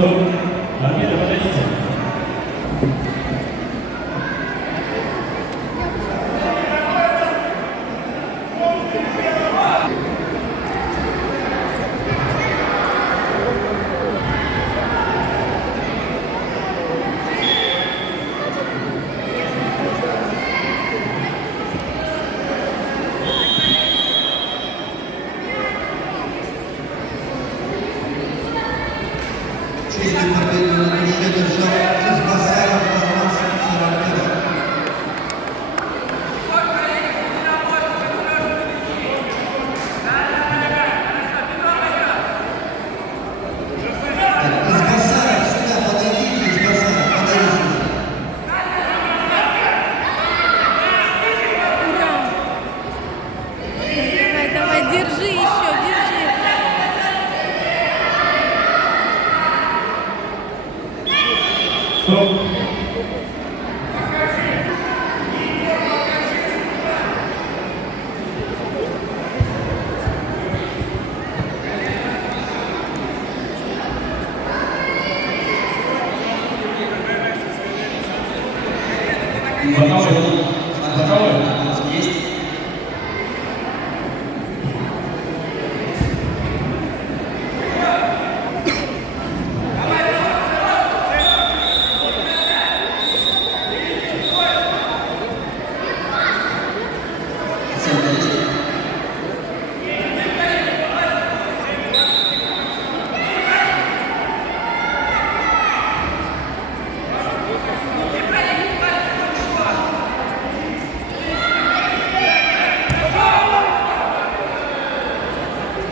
Стоп. Армия, подойдите. Честь победы на душе держав із Басаров Алмаз Саракова. Из Басаров сюда подойдите, из Басаров подойдите. Давай, давай, держи еще, держи. Стоп. Боковой.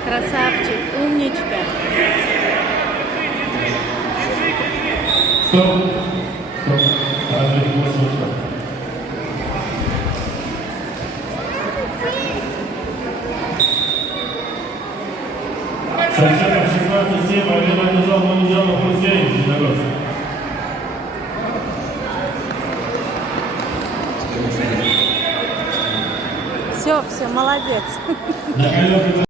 Красавчик, умничка. Стоп. Стоп. Поражение 8 очков. Совершенно 16-7, победа одержал Мануджанов Хусейн, Зеленогорск. Все, молодец. На ковер